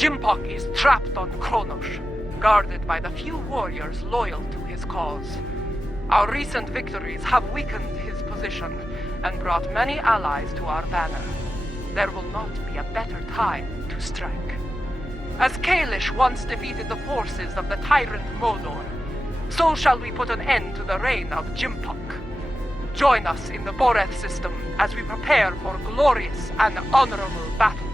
Jimpok is trapped on Kronos, guarded by the few warriors loyal to his cause. Our recent victories have weakened his position and brought many allies to our banner. There will not be a better time to strike. As Kalish once defeated the forces of the tyrant Modor, so shall we put an end to the reign of Jimpok. Join us in the Boreth system as we prepare for glorious and honorable battle.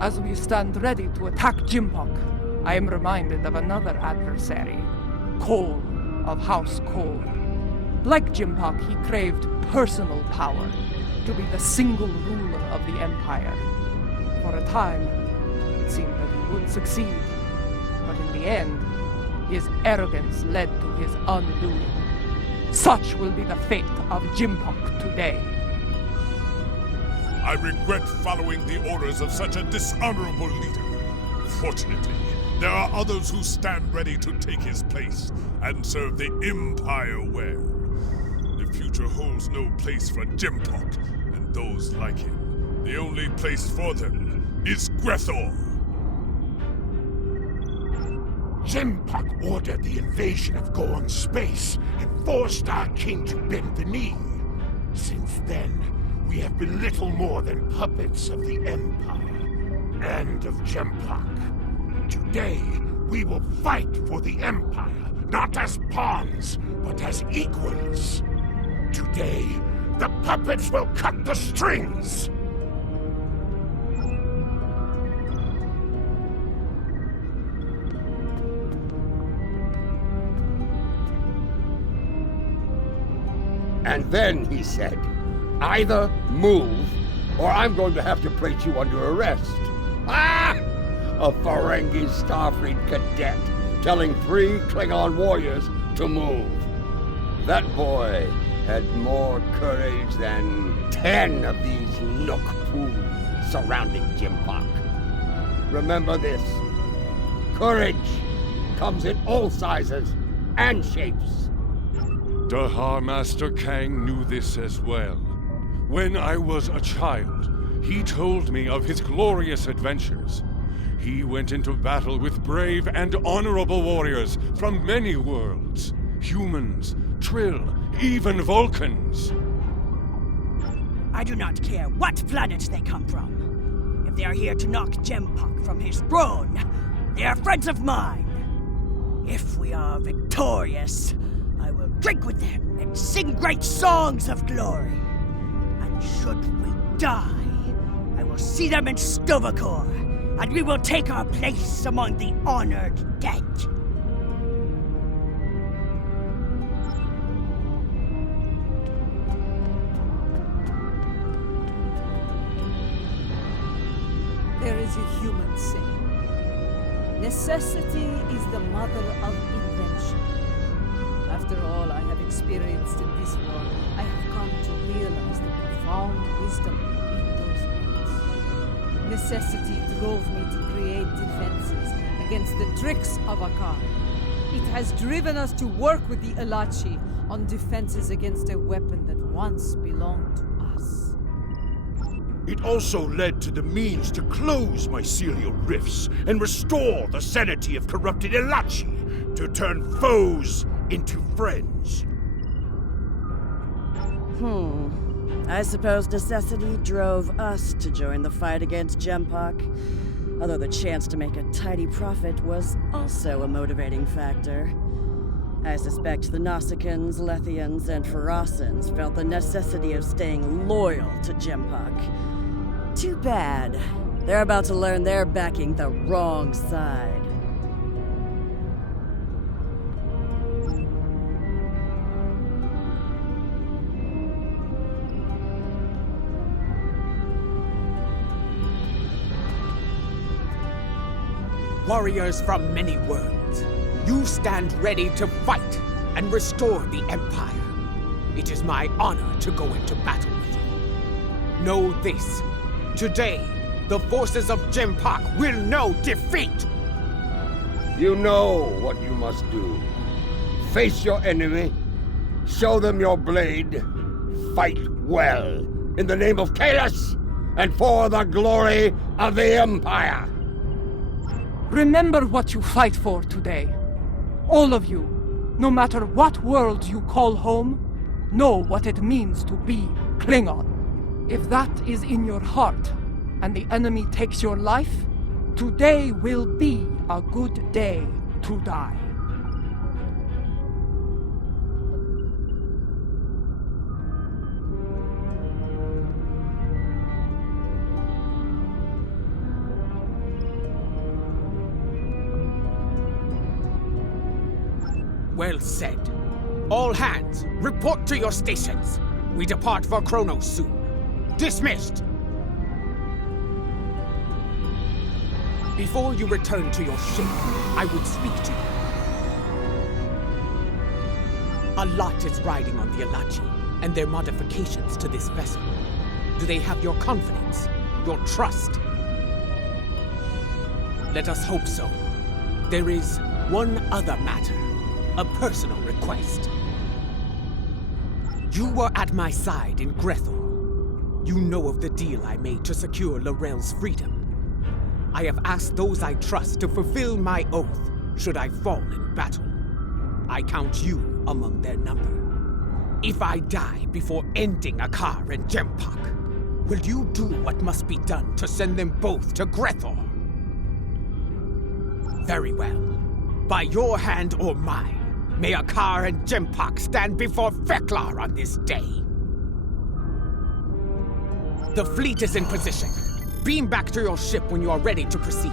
As we stand ready to attack Jimpok, I am reminded of another adversary, Cole of House Cole. Like Jimpok, he craved personal power, to be the single ruler of the Empire. For a time, it seemed that he would succeed, but in the end, his arrogance led to his undoing. Such will be the fate of Jimpok today. I regret following the orders of such a dishonorable leader. Fortunately, there are others who stand ready to take his place and serve the Empire well. The future holds no place for Jimpok and those like him. The only place for them is Grethor. Jimpok ordered the invasion of Gorn space and forced our king to bend the knee. Since then, we have been little more than puppets of the Empire and of Jimpok. Today, we will fight for the Empire, not as pawns, but as equals. Today, the puppets will cut the strings! And then he said, either move, or I'm going to have to place you under arrest. Ah! A Ferengi Starfleet cadet telling 3 Klingon warriors to move. That boy had more courage than 10 of these Nook fools surrounding Jimpok. Remember this. Courage comes in all sizes and shapes. Dahar Master Kang knew this as well. When I was a child, he told me of his glorious adventures. He went into battle with brave and honorable warriors from many worlds. Humans, Trill, even Vulcans. I do not care what planet they come from. If they are here to knock Jimpok from his throne, they are friends of mine. If we are victorious, I will drink with them and sing great songs of glory. And should we die, I will see them in Stovacor, and we will take our place among the honored dead. There is a human saying, necessity is the mother of invention. After all I have experienced in this world, I have come to realize the profound wisdom in those words. Necessity drove me to create defenses against the tricks of Akar. It has driven us to work with the Elachi on defenses against a weapon that once belonged to us. It also led to the means to close mycelial rifts and restore the sanity of corrupted Elachi, to turn foes into friends. I suppose necessity drove us to join the fight against Jimpok, although the chance to make a tidy profit was also a motivating factor. I suspect the Nausicaans, Lethians, and Pharasans felt the necessity of staying loyal to Jempak. Too bad. They're about to learn they're backing the wrong side. Warriors from many worlds, you stand ready to fight and restore the Empire. It is my honor to go into battle with you. Know this. Today, the forces of Jempak will know defeat! You know what you must do. Face your enemy, show them your blade, fight well, in the name of Kalis, and for the glory of the Empire! Remember what you fight for today. All of you, no matter what world you call home, know what it means to be Klingon. If that is in your heart, and the enemy takes your life, today will be a good day to die. Well said. All hands, report to your stations. We depart for Kronos soon. Dismissed! Before you return to your ship, I would speak to you. A lot is riding on the Alachi and their modifications to this vessel. Do they have your confidence, your trust? Let us hope so. There is one other matter, a personal request. You were at my side in Grethor. You know of the deal I made to secure Lorel's freedom. I have asked those I trust to fulfill my oath should I fall in battle. I count you among their number. If I die before ending Akar and Jempak, will you do what must be done to send them both to Grethor? Very well. By your hand or mine, may Akar and Jempak stand before Veklar on this day. The fleet is in position. Beam back to your ship when you are ready to proceed.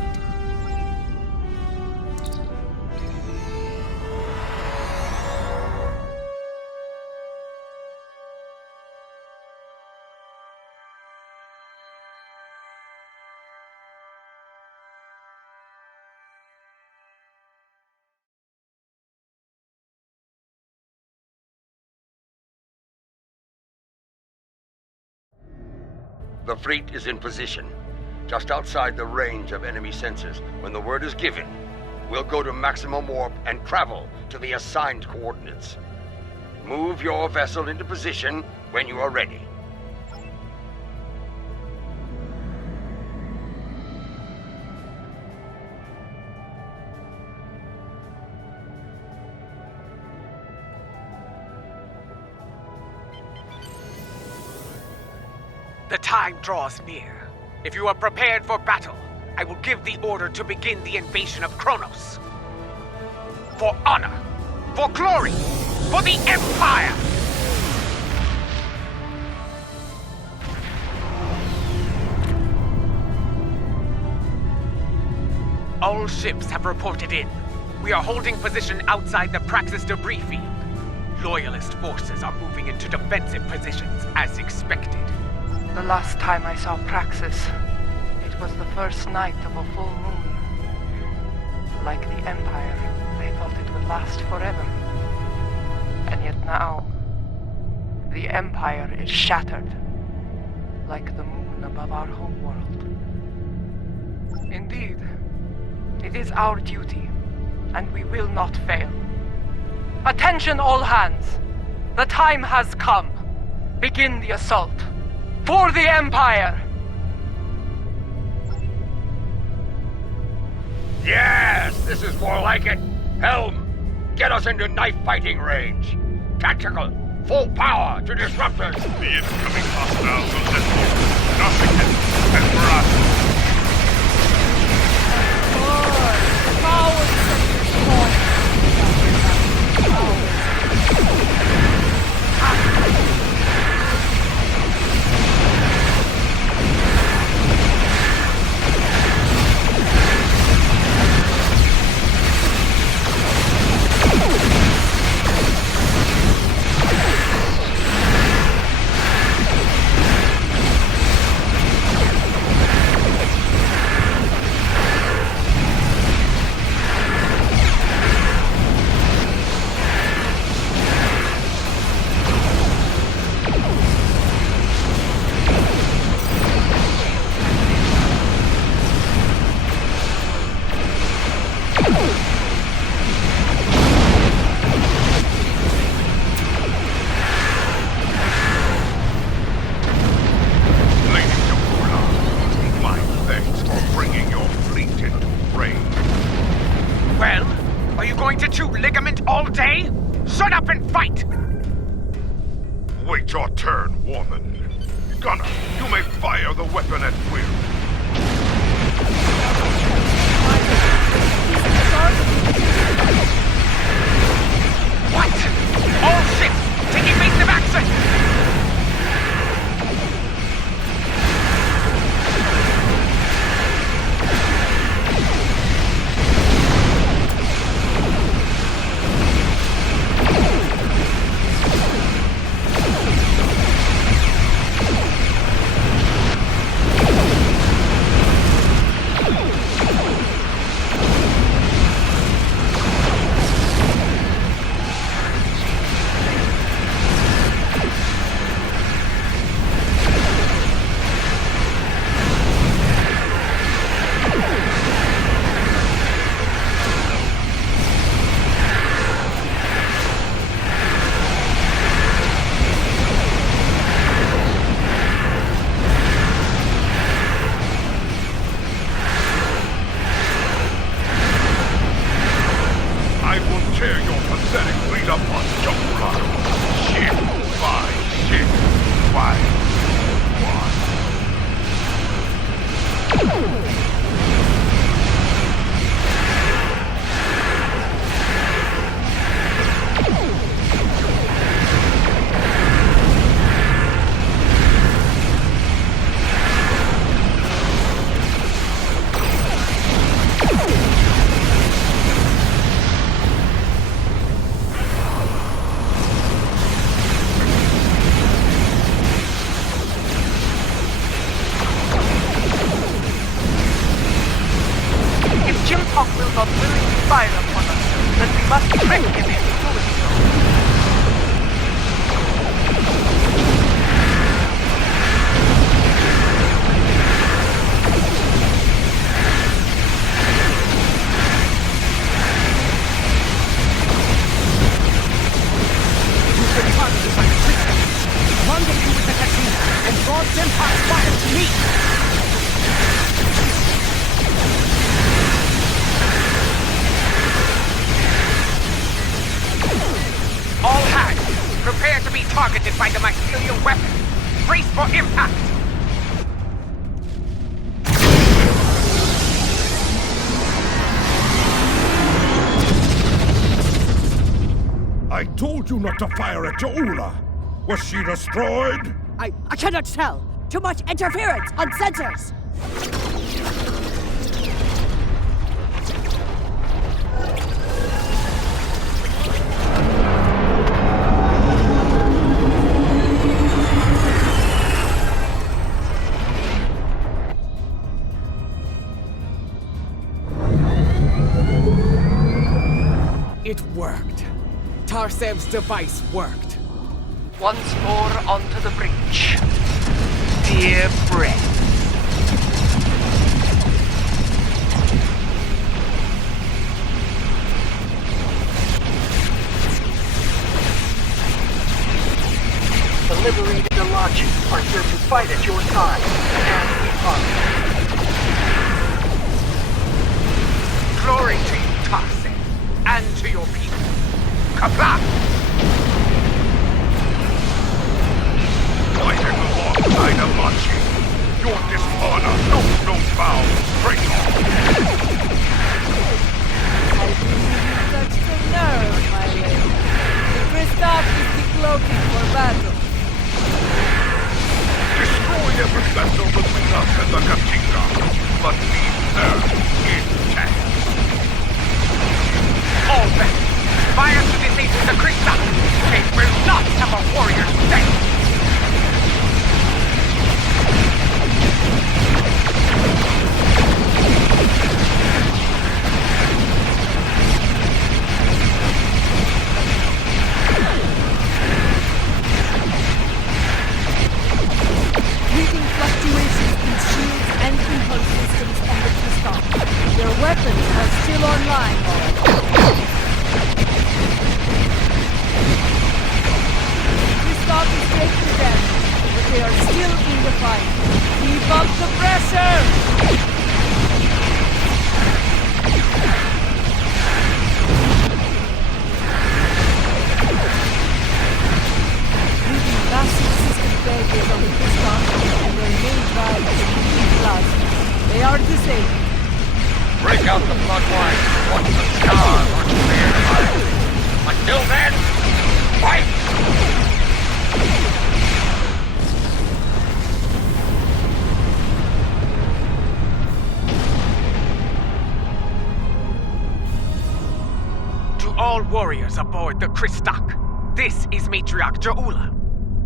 The fleet is in position, just outside the range of enemy sensors. When the word is given, we'll go to maximum warp and travel to the assigned coordinates. Move your vessel into position when you are ready. The time draws near. If you are prepared for battle, I will give the order to begin the invasion of Kronos. For honor, for glory, for the Empire! All ships have reported in. We are holding position outside the Praxis debris field. Loyalist forces are moving into defensive positions as expected. The last time I saw Praxis, it was the first night of a full moon. Like the Empire, I thought it would last forever. And yet now, the Empire is shattered, like the moon above our homeworld. Indeed, it is our duty, and we will not fail. Attention all hands! The time has come. Begin the assault. For the Empire! Yes, this is more like it. Helm, get us into knife-fighting range. Tactical, full power to disruptors. The incoming hostiles are Lethian, Nausicaan, and Pharasans. Power sensors on. argument all day? Shut up and fight! Wait your turn, woman. Gunner, you may fire the weapon at will. What? All ships taking evasive action! Targeted by the mycelial weapon. Brace for impact! I told you not to fire at Jaula. Was she destroyed? I cannot tell. Too much interference on sensors. It worked. Tarsev's device worked. Once more onto the breach. Dear friend. The liberated Alachi are here to fight at your side, and we honor. Glory to you, Tarsev, and to your people. Kapla! Fighting alongside Alachi. Your dishonor knows no bounds. Traitor! I believe you touched a nerve, my lady. The Kristoff is decloaking for battle. Destroy every vessel between us and the Katinga, but leave her intact. All men, fire to disable the Kristoff! They will not have a warrior's death! Reading fluctuations in shields and impulse systems on the Kristoff. Their weapons are still online, however. Kristoff is taking damage, but they are still in the fight. Keep up the pressure! aboard the Christak. This is Matriarch Jaula.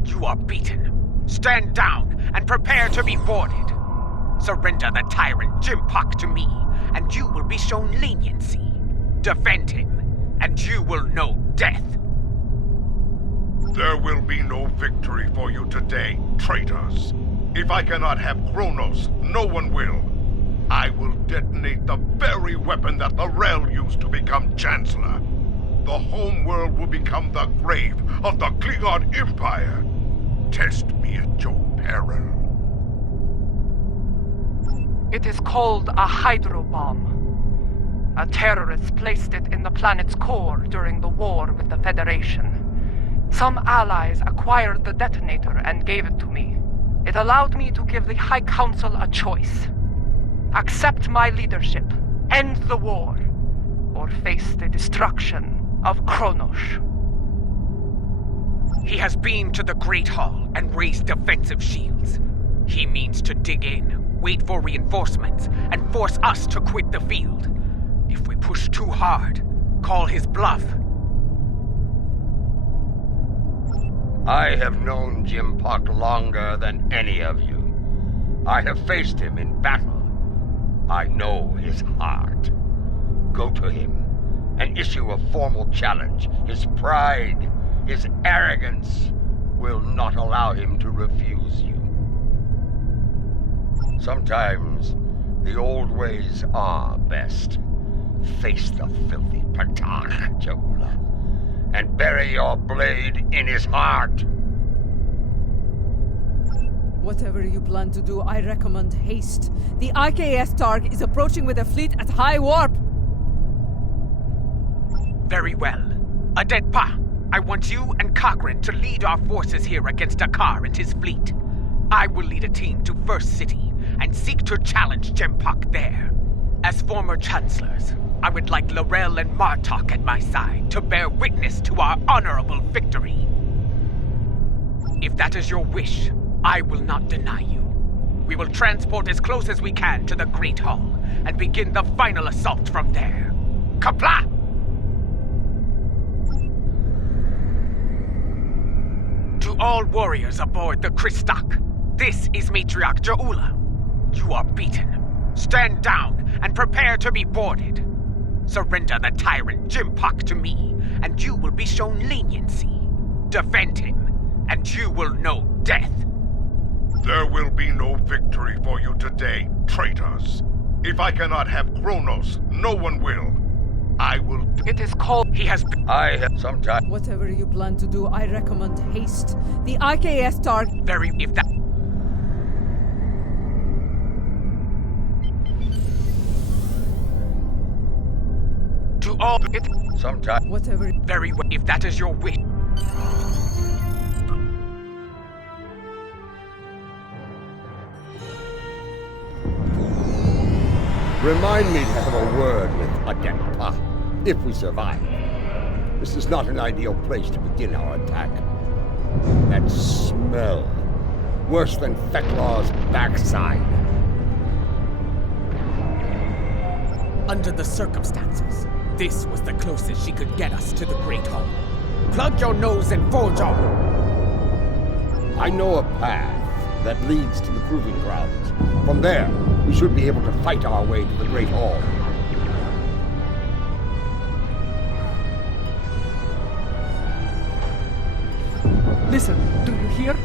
You are beaten. Stand down and prepare to be boarded. Surrender the tyrant Jimpak to me, and you will be shown leniency. Defend him, and you will know death. There will be no victory for you today, traitors. If I cannot have Kronos, no one will. I will detonate the very weapon that Lorel used to become Chancellor. The homeworld will become the grave of the Klingon Empire. Test me at your peril. It is called a hydrobomb. A terrorist placed it in the planet's core during the war with the Federation. Some allies acquired the detonator and gave it to me. It allowed me to give the High Council a choice. Accept my leadership, end the war, or face the destruction of Kronos. He has beamed to the Great Hall and raised defensive shields. He means to dig in, wait for reinforcements, and force us to quit the field. If we push too hard, call his bluff. I have known Jimpak longer than any of you. I have faced him in battle. I know his heart. Go to him and issue a formal challenge. His pride, his arrogance will not allow him to refuse you. Sometimes the old ways are best. Face the filthy Patach, Jaula, and bury your blade in his heart. Whatever you plan to do, I recommend haste. The IKS Targ is approaching with a fleet at high warp. Very well. Adetpa, I want you and Cochrane to lead our forces here against Akar and his fleet. I will lead a team to First City and seek to challenge Jimpak there. As former chancellors, I would like Lorel and Martok at my side to bear witness to our honorable victory. If that is your wish, I will not deny you. We will transport as close as we can to the Great Hall and begin the final assault from there. Kapla! To all warriors aboard the Christak, this is Matriarch Jaula. You are beaten. Stand down and prepare to be boarded. Surrender the tyrant Jimpak to me, and you will be shown leniency. Defend him, and you will know death. There will be no victory for you today, traitors. If I cannot have Kronos, no one will. I will... It is called... He has... I have sometimes... Whatever you plan to do, I recommend haste. The IKS Targ... Very... if that... To all... It... Sometimes... Whatever... Very well, if that is your wish. Remind me to have a word with Adetpa, if we survive. This is not an ideal place to begin our attack. That smell, worse than Feklaw's backside. Under the circumstances, this was the closest she could get us to the Great Hall. Plug your nose and forge on! I know a path that leads to the proving grounds. From there, we should be able to fight our way to the Great Hall. Listen, do you hear?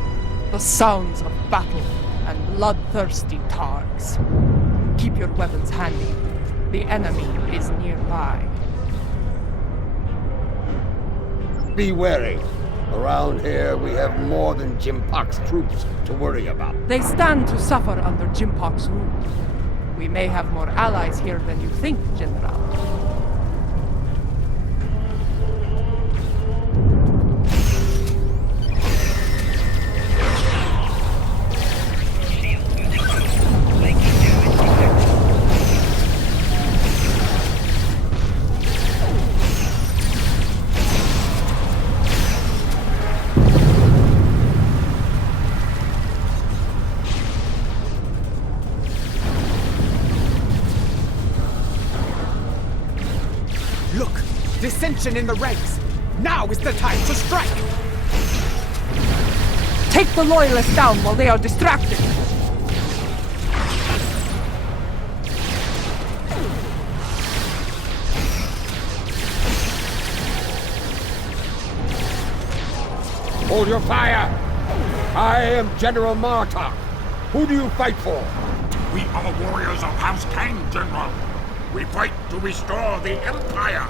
The sounds of battle and bloodthirsty targs. Keep your weapons handy. The enemy is nearby. Be wary. Around here, we have more than Jimpak's troops to worry about. They stand to suffer under Jimpak's rule. We may have more allies here than you think, General. Look! Dissension in the ranks! Now is the time to strike! Take the Loyalists down while they are distracted! Hold your fire! I am General Martok. Who do you fight for? We are warriors of House Kang, General. We fight to restore the Empire.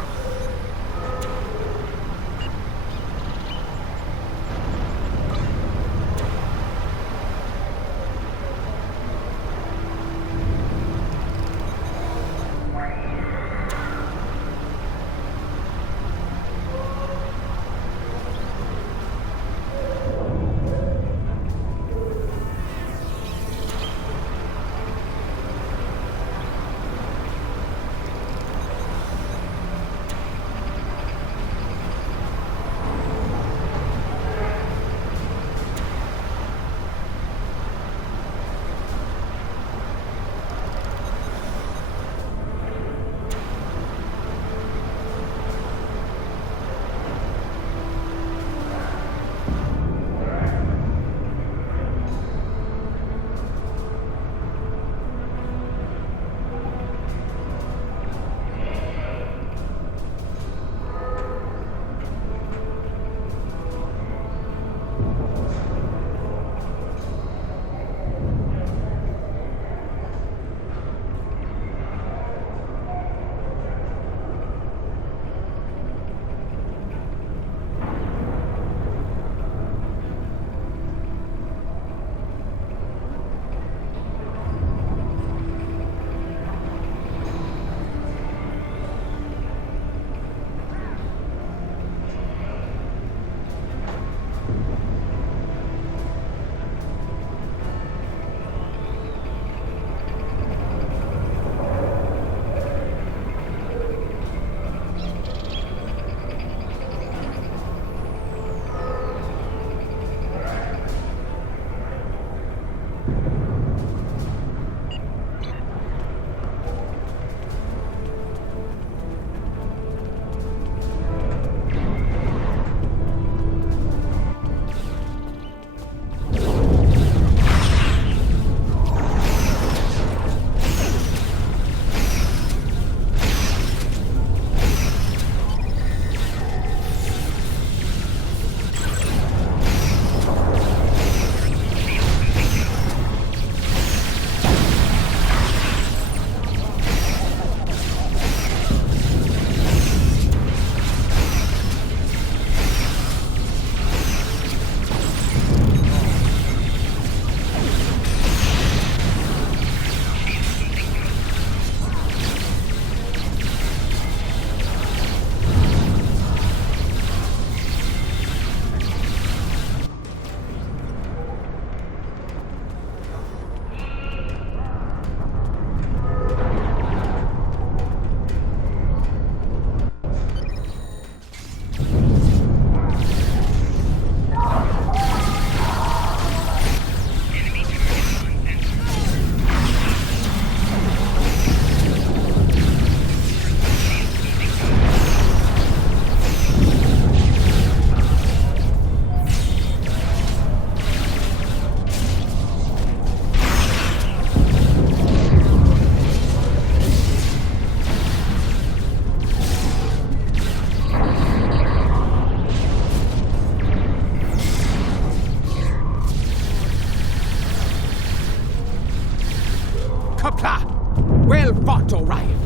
Well fought, Orion.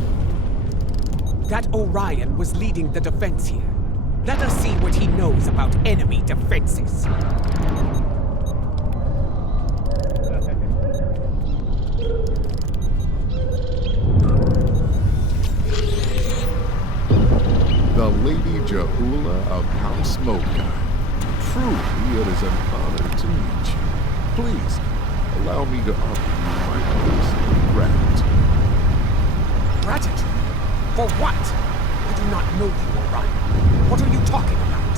That Orion was leading the defense here. Let us see what he knows about enemy defenses. The Lady Jahula of House Mocha. Truly, it is an honor to meet you. Please, allow me to offer you my personal gratitude. Gratitude? For what? I do not know you, Orion. What are you talking about?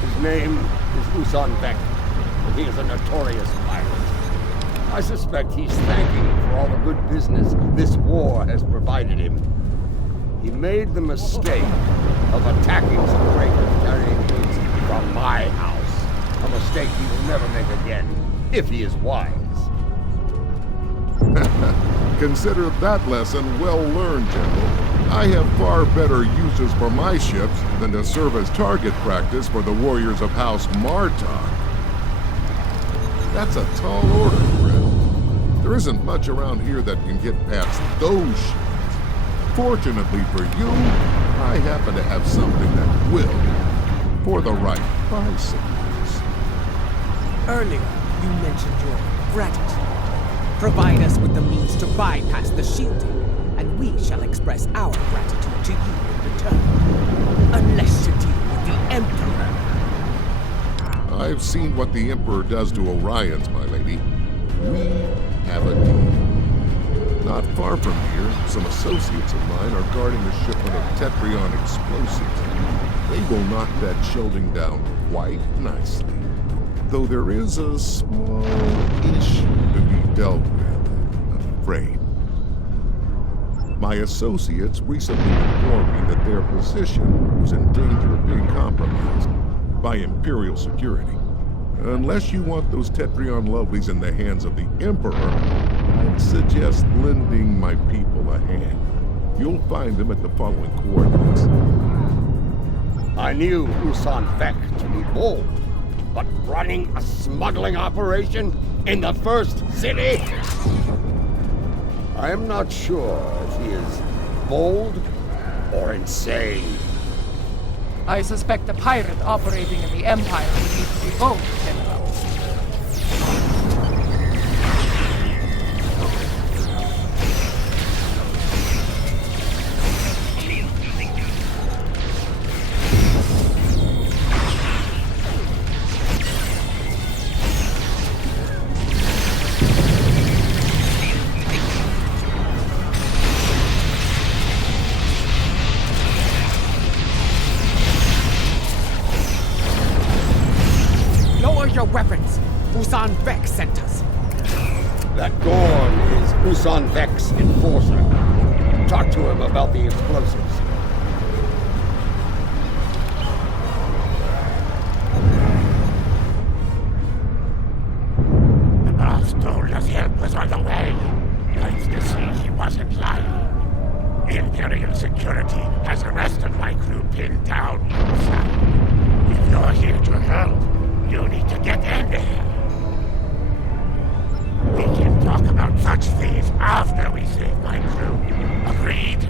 His name is Usan Beck, and he is a notorious pirate. I suspect he's thanking for all the good business this war has provided him. He made the mistake of attacking some traitors carrying goods from my house. A mistake he will never make again, if he is wise. Consider that lesson well learned, General. I have far better uses for my ships than to serve as target practice for the warriors of House Martok. That's a tall order, Fred. There isn't much around here that can get past those ships. Fortunately for you, I happen to have something that will, for the right price, of course. Earlier, you mentioned your gratitude. Provide us with the means to bypass the shielding, and we shall express our gratitude to you in return. Unless you deal with the Emperor. I've seen what the Emperor does to Orions, my lady. We have a deal. Not far from here, some associates of mine are guarding a shipment of Tetrion explosives. They will knock that shielding down quite nicely. Though there is a small issue to be dealt with, I'm afraid. My associates recently informed me that their position was in danger of being compromised by Imperial security. Unless you want those Tetrion lovelies in the hands of the Emperor, I'd suggest lending my people a hand. You'll find them at the following coordinates. I knew Usan Vek to be bold, but running a smuggling operation in the first city? I am not sure if he is bold or insane. I suspect a pirate operating in the Empire would need to be both, General. Your weapons! Usan Vek sent us. That Gorn is Usan Vek's enforcer. Talk to him about the explosives. The boss told us help was on the way. Nice to see he wasn't lying. Imperial security has the rest of my crew pinned down, Usan. If you're here to help, you need to get in there. We can talk about such things after we save my crew. Agreed?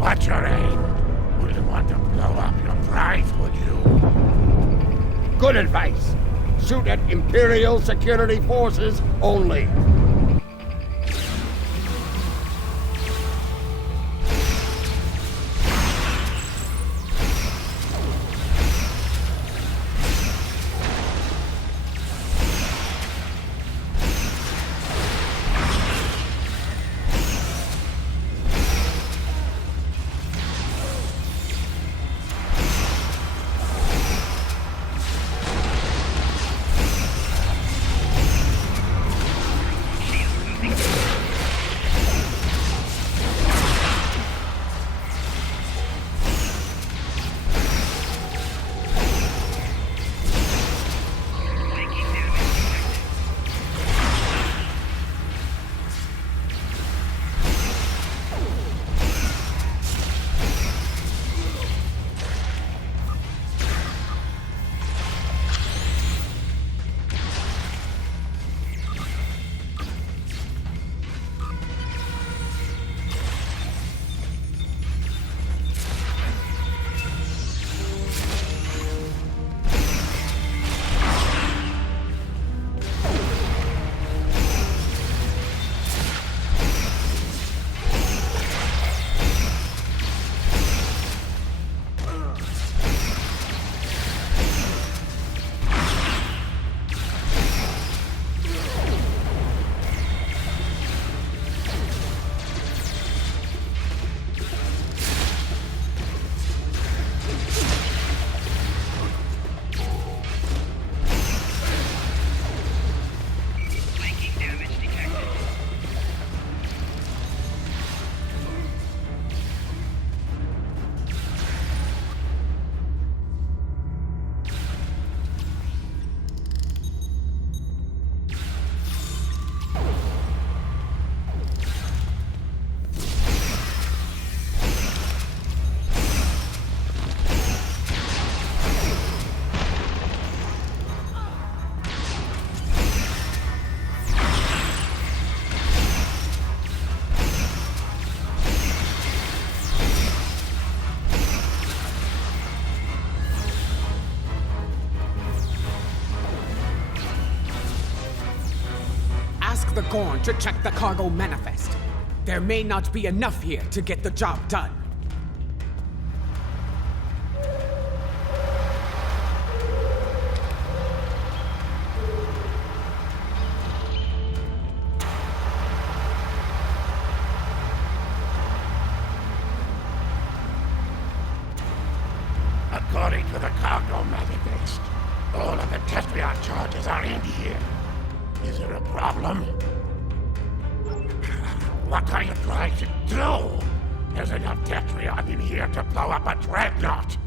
What's your aim? Would you want to blow up your prize, would you? Good advice. Shoot at Imperial security forces only. gone to check the cargo manifest. There may not be enough here to get the job done. According to the cargo manifest, all of the Tetrion charges are in here. Is there a problem? What are you trying to do? There's enough Tetrion in here to blow up a dreadnought.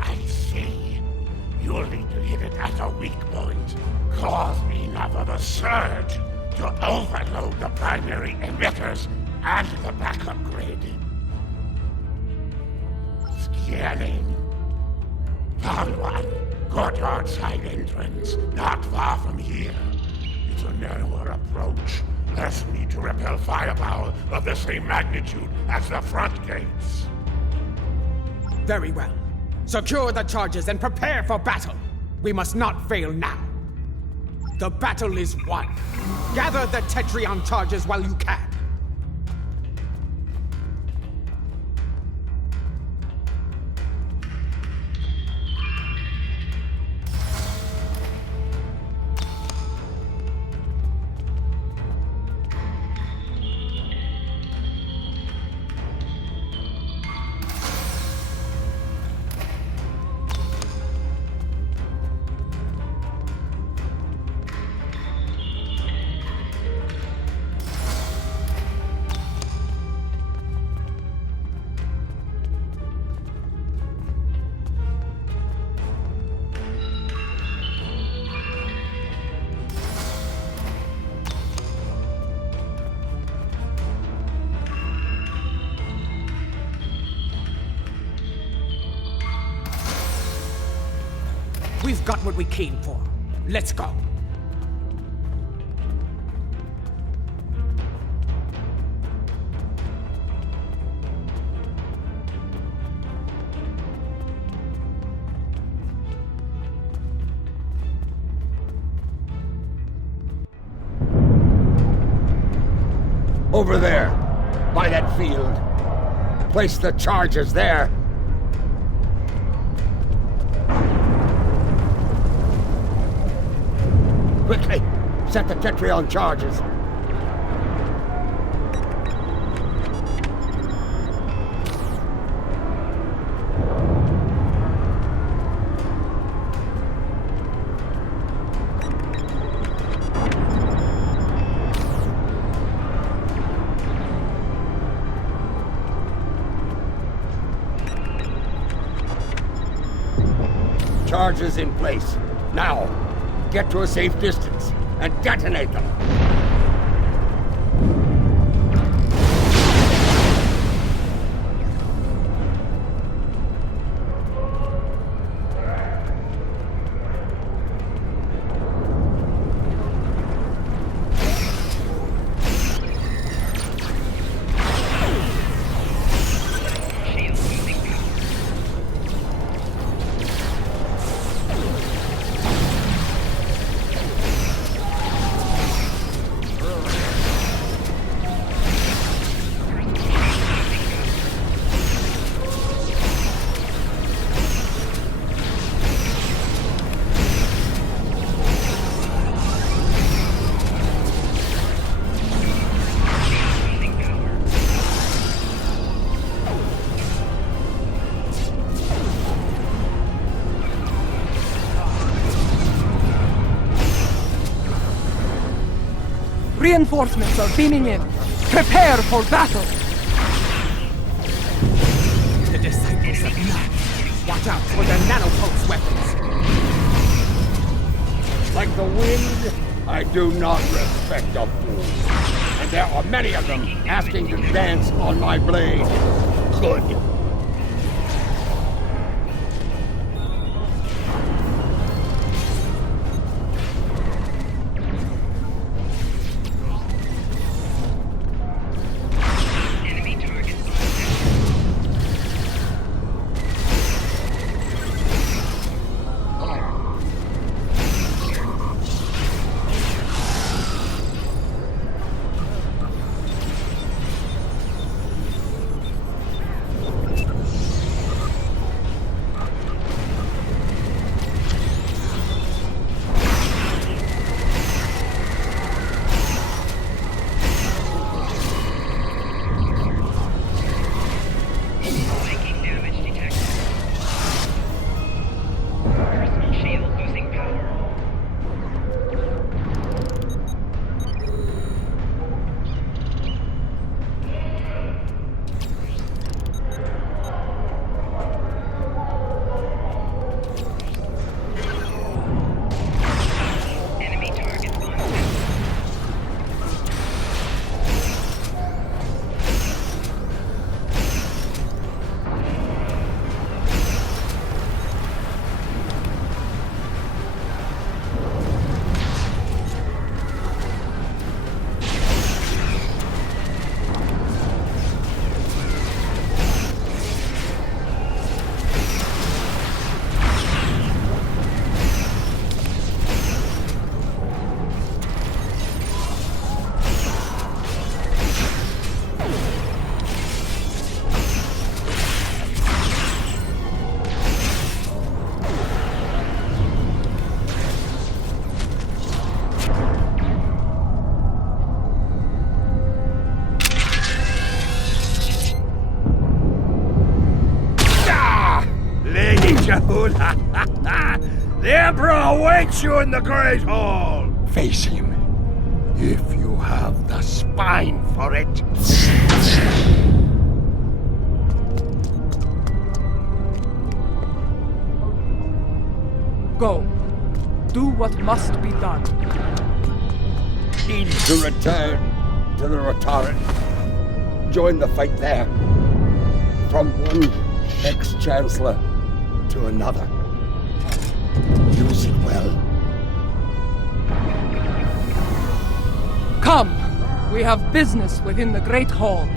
I see. You'll need to hit it at a weak point. Cause enough of a surge to overload the primary emitters and the backup grid. Scanning. Found one. Courtyard side entrance, not far from here. It's a narrower approach. Less need to repel firepower of the same magnitude as the front gates. Very well. Secure the charges and prepare for battle. We must not fail now. The battle is won. Gather the Tetrion charges while you can. We've got what we came for. Let's go. Over there, by that field. Place the charges there. Quickly, set the Tetrion charges. Charges in place. Now, get to a safe distance and detonate them. Reinforcements are beaming in. Prepare for battle! The disciples of None. Watch out for their nanopulse weapons. Like the wind, I do not respect a fool. And there are many of them asking to dance on my blade. Good. Jahula! The Emperor awaits you in the Great Hall! Face him, if you have the spine for it. Go. Do what must be done. Need to return to the Rotaran. Join the fight there. From one ex-chancellor to another. Use it well. Come! We have business within the Great Hall.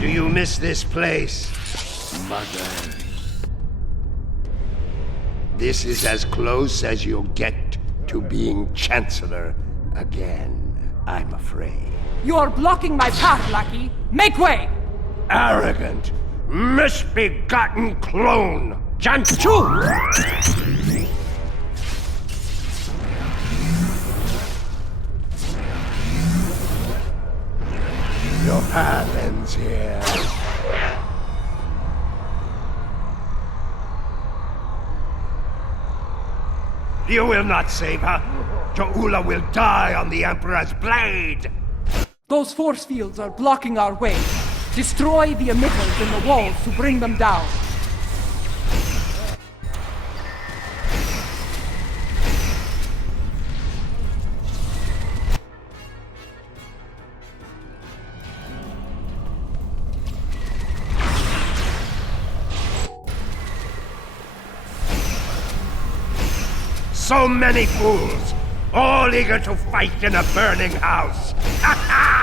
Do you miss this place, Mother? This is as close as you'll get to being Chancellor again, I'm afraid. You are blocking my path, lackey! Make way! Arrogant, misbegotten clone! Janchu! Your path ends here. You will not save her. Jahula will die on the Emperor's blade. Those force fields are blocking our way. Destroy the emitters in the walls to bring them down. So many fools, all eager to fight in a burning house. Ha ha!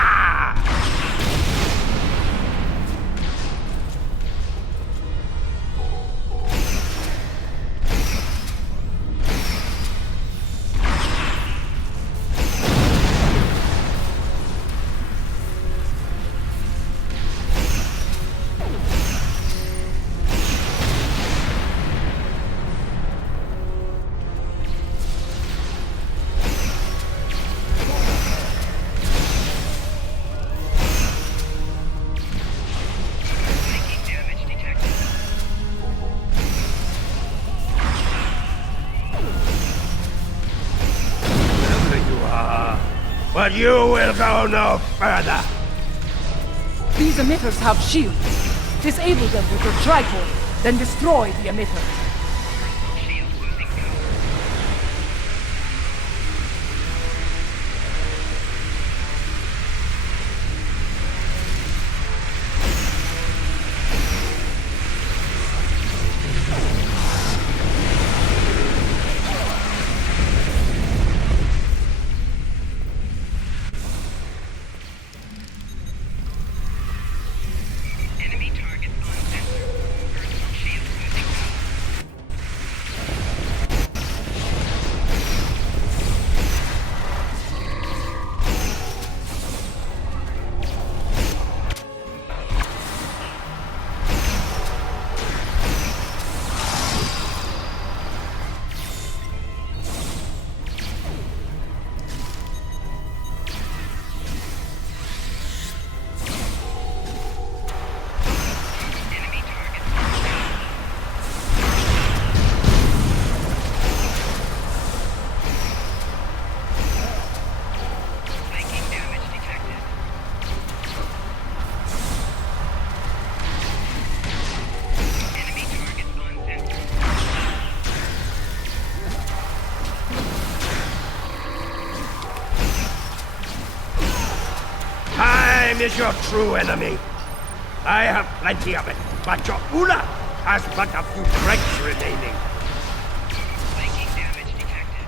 But you will go no further. These emitters have shields. Disable them with your tricord, then destroy the emitters. Time is your true enemy. I have plenty of it, but Jahula has but a few dregs remaining. Making damage detected.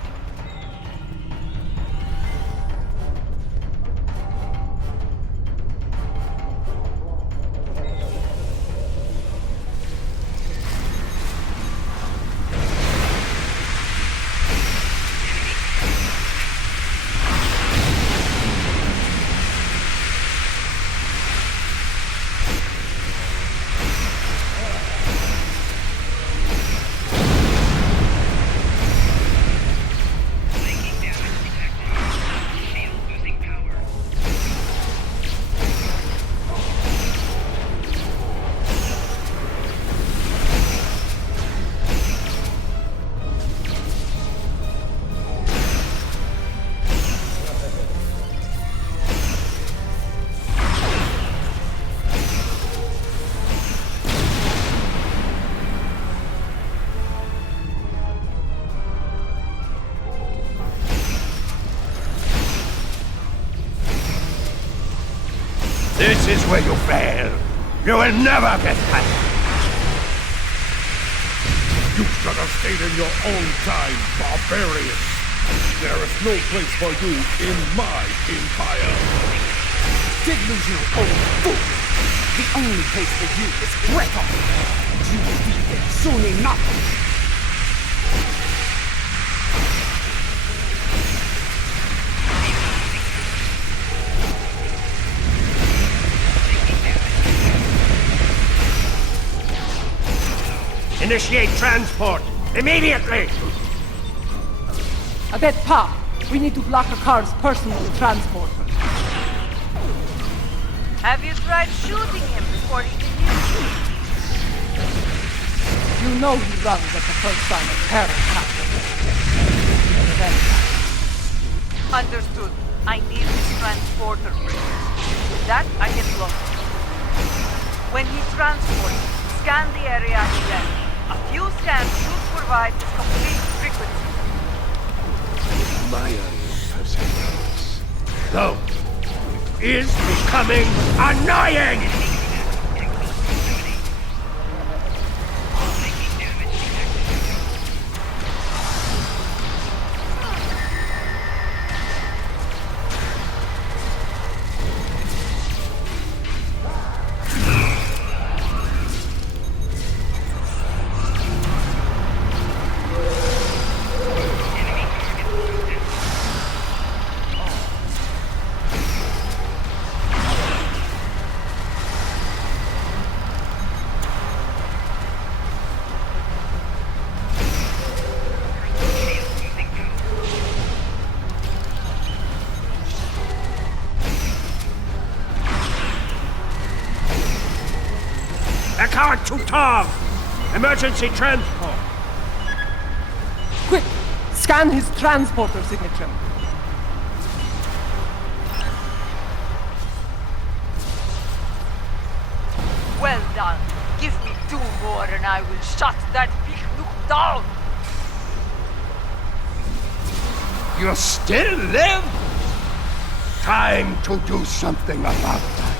is where you fail. You will never get past. You should have stayed in your own time, barbarian. There is no place for you in my empire. Did lose your own fool. The only place for you is Greco. You will be there soon enough. Initiate transport immediately. Adet Pa, we need to block Akar's personal transporter. Have you tried shooting him before he can use you? You know he runs at the first sign of terror, Captain. Understood. I need this transporter for you. With that, I can block him. When he transports, scan the area he left. A few scans should provide his complete frequency. My perseverance, though, is becoming annoying! Eckhart to Tom! Emergency transport! Quick! Scan his transporter signature. Well done. Give me 2 more and I will shut that big nuke down. You still live? Time to do something about that.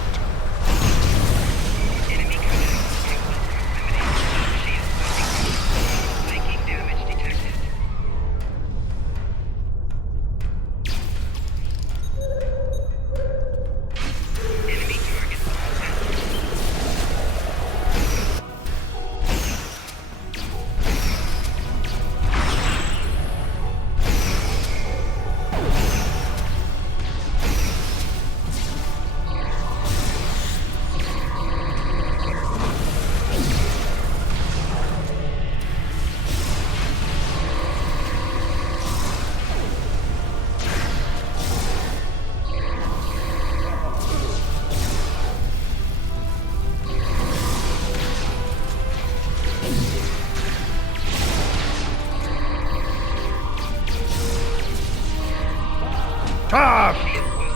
Tom!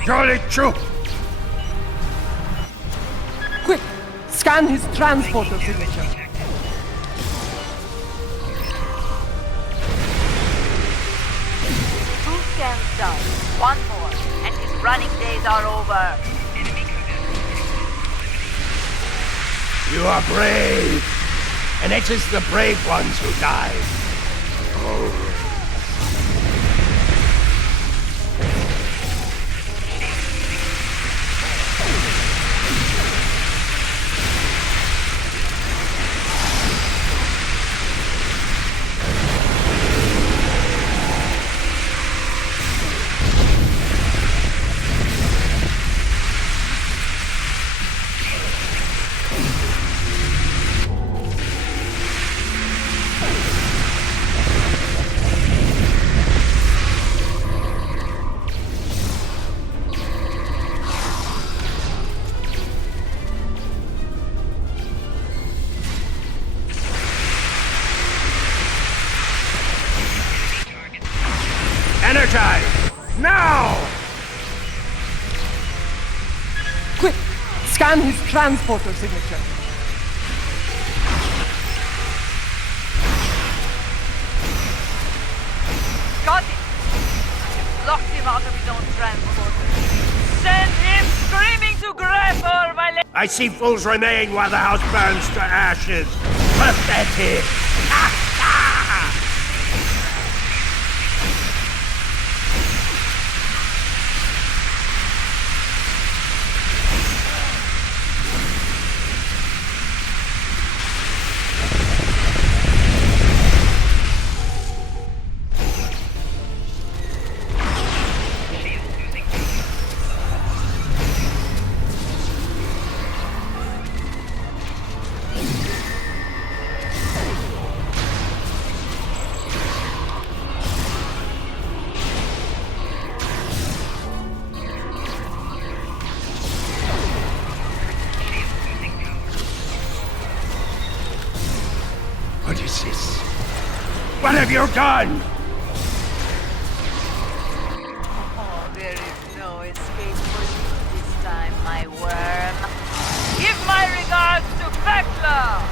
Jolly Troop! Quick! Scan his transporter signature. Two scans done. 1 more, and his running days are over. You are brave, and it is the brave ones who die. Oh. Energize! Now! Quick! Scan his transporter signature. Got it! Locked him out of his own transporter. Send him screaming to Grethor, my lady! I see fools remain while the house burns to ashes. Pathetic! What is this? What have you done? Oh, there is no escape for you this time, my worm. Give my regards to Vecla!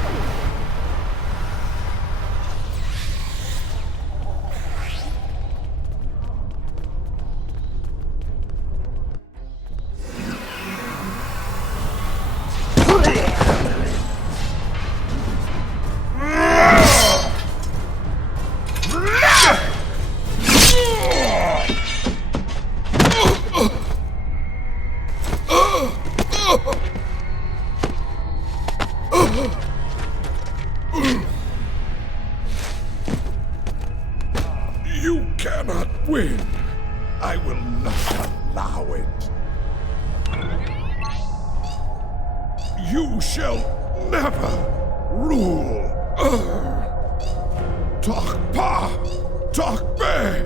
You cannot win. I will not allow it. You shall never rule. Talk pa, talk be.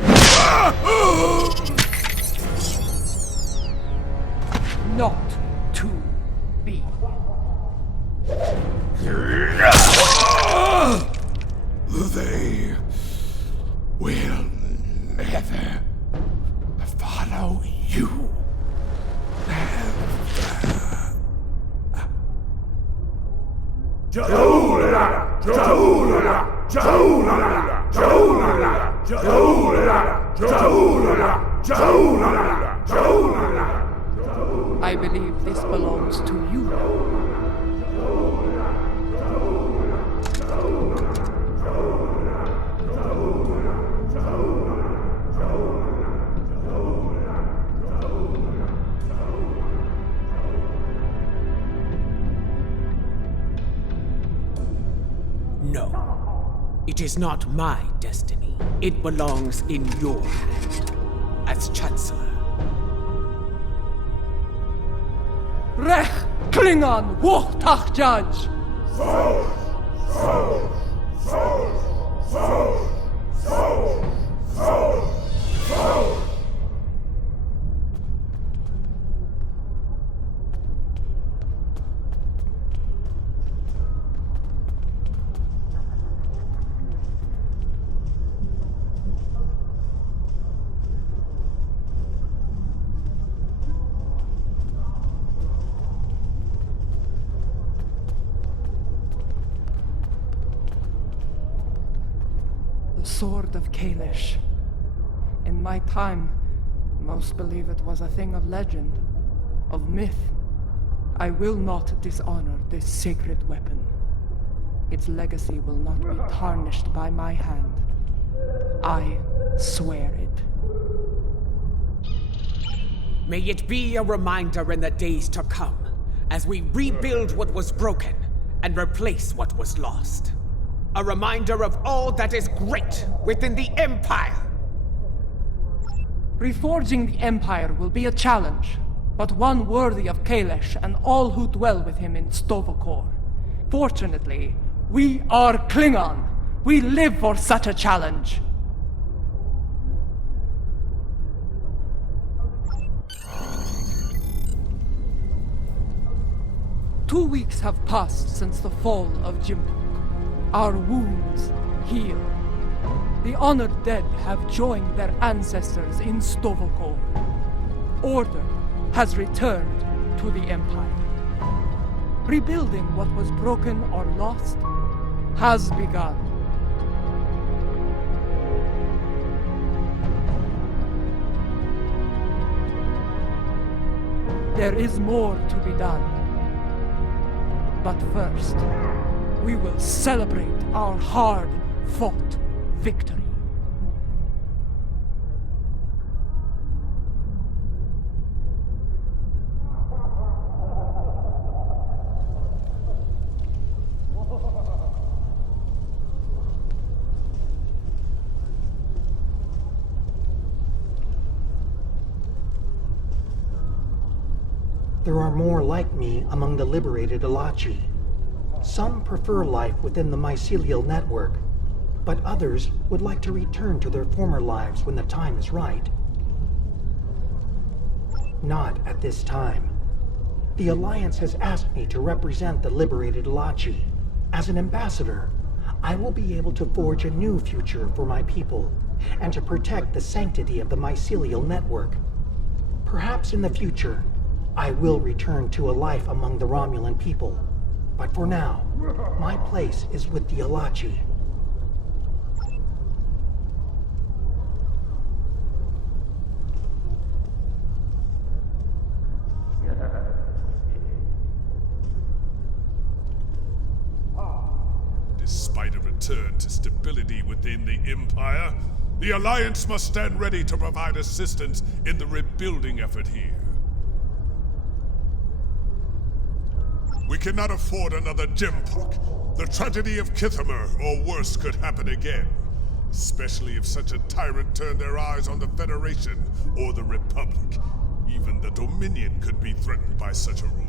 Not to be. They will never follow you. I believe this belongs to you. No. It is not my destiny. It belongs in your hand. As Chancellor. Rech Klingon Wuchtach Judge! Sword of Kalish. In my time, most believe it was a thing of legend, of myth. I will not dishonor this sacred weapon. Its legacy will not be tarnished by my hand. I swear it. May it be a reminder in the days to come, as we rebuild what was broken and replace what was lost. A reminder of all that is great within the Empire! Reforging the Empire will be a challenge, but one worthy of Kalish and all who dwell with him in Stovokor. Fortunately, we are Klingon. We live for such a challenge. Two weeks have passed since the fall of Jimpok. Our wounds heal. The honored dead have joined their ancestors in Stovokor. Order has returned to the Empire. Rebuilding what was broken or lost has begun. There is more to be done. But first, we will celebrate our hard-fought victory. There are more like me among the liberated Alachi. Some prefer life within the mycelial network, but others would like to return to their former lives when the time is right. Not at this time. The Alliance has asked me to represent the liberated Alachi. As an ambassador, I will be able to forge a new future for my people, and to protect the sanctity of the mycelial network. Perhaps in the future, I will return to a life among the Romulan people. But for now, my place is with the Alachi. Despite a return to stability within the Empire, the Alliance must stand ready to provide assistance in the rebuilding effort here. We cannot afford another Gempok. The tragedy of Kithamer or worse could happen again. Especially if such a tyrant turned their eyes on the Federation or the Republic. Even the Dominion could be threatened by such a ruler.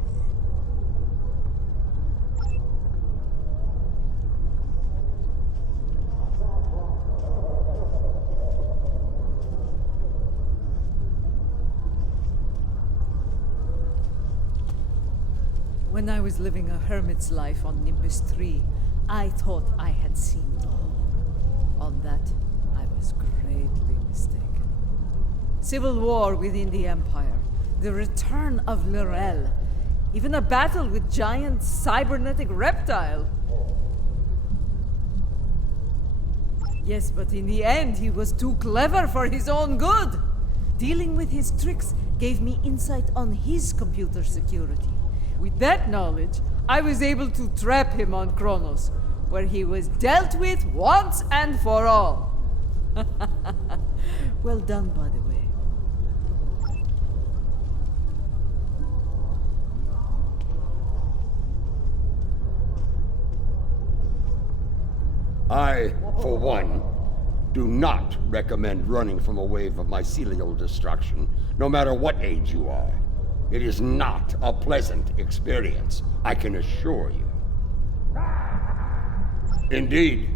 When I was living a hermit's life on Nimbus 3, I thought I had seen it all. On that, I was greatly mistaken. Civil war within the Empire, the return of Lorel, even a battle with giant cybernetic reptile. Yes, but in the end, he was too clever for his own good. Dealing with his tricks gave me insight on his computer security. With that knowledge, I was able to trap him on Kronos, where he was dealt with once and for all. Well done, by the way. I, for one, do not recommend running from a wave of mycelial destruction, no matter what age you are. It is not a pleasant experience, I can assure you. Indeed,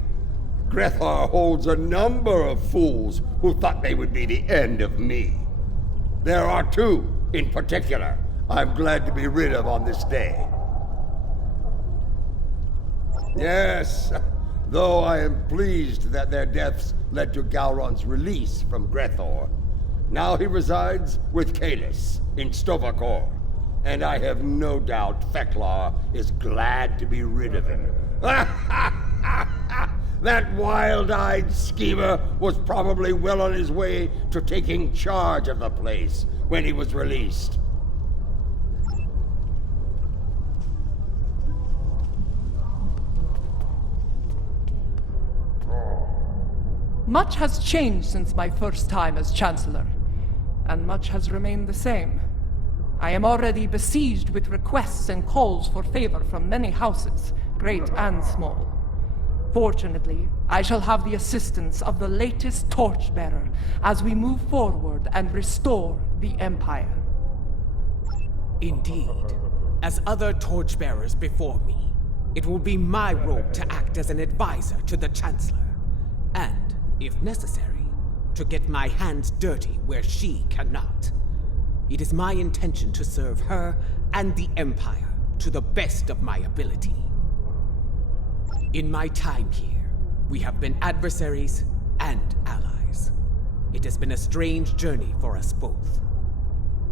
Grethar holds a number of fools who thought they would be the end of me. There are two, in particular, I'm glad to be rid of on this day. Yes, though I am pleased that their deaths led to Gowron's release from Grethor. Now he resides with Kalis in Stovakor, and I have no doubt Feklar is glad to be rid of him. That wild-eyed schemer was probably well on his way to taking charge of the place when he was released. Much has changed since my first time as Chancellor, and much has remained the same. I am already besieged with requests and calls for favor from many houses, great and small. Fortunately, I shall have the assistance of the latest torchbearer as we move forward and restore the Empire. Indeed. As other torchbearers before me, it will be my role to act as an advisor to the Chancellor. And, if necessary, to get my hands dirty where she cannot. It is my intention to serve her and the Empire to the best of my ability. In my time here, we have been adversaries and allies. It has been a strange journey for us both.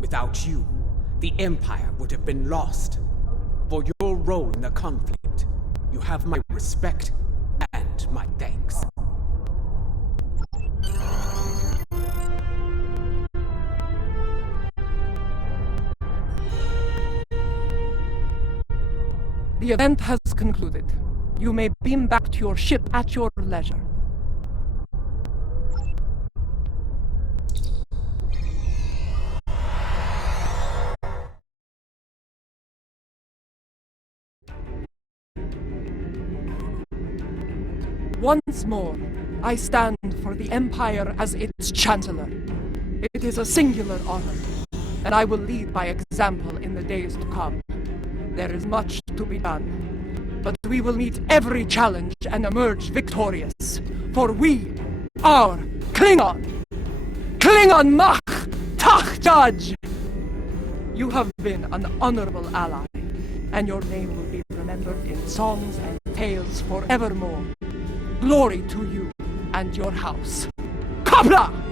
Without you, the Empire would have been lost. For your role in the conflict, you have my respect and my thanks. The event has concluded. You may beam back to your ship at your leisure. Once more, I stand for the Empire as its Chancellor. It is a singular honor, and I will lead by example in the days to come. There is much to be done, but we will meet every challenge and emerge victorious. For we are Klingon! Klingon Mach Tach Judge! You have been an honorable ally, and your name will be remembered in songs and tales forevermore. Glory to you and your house. Kapla!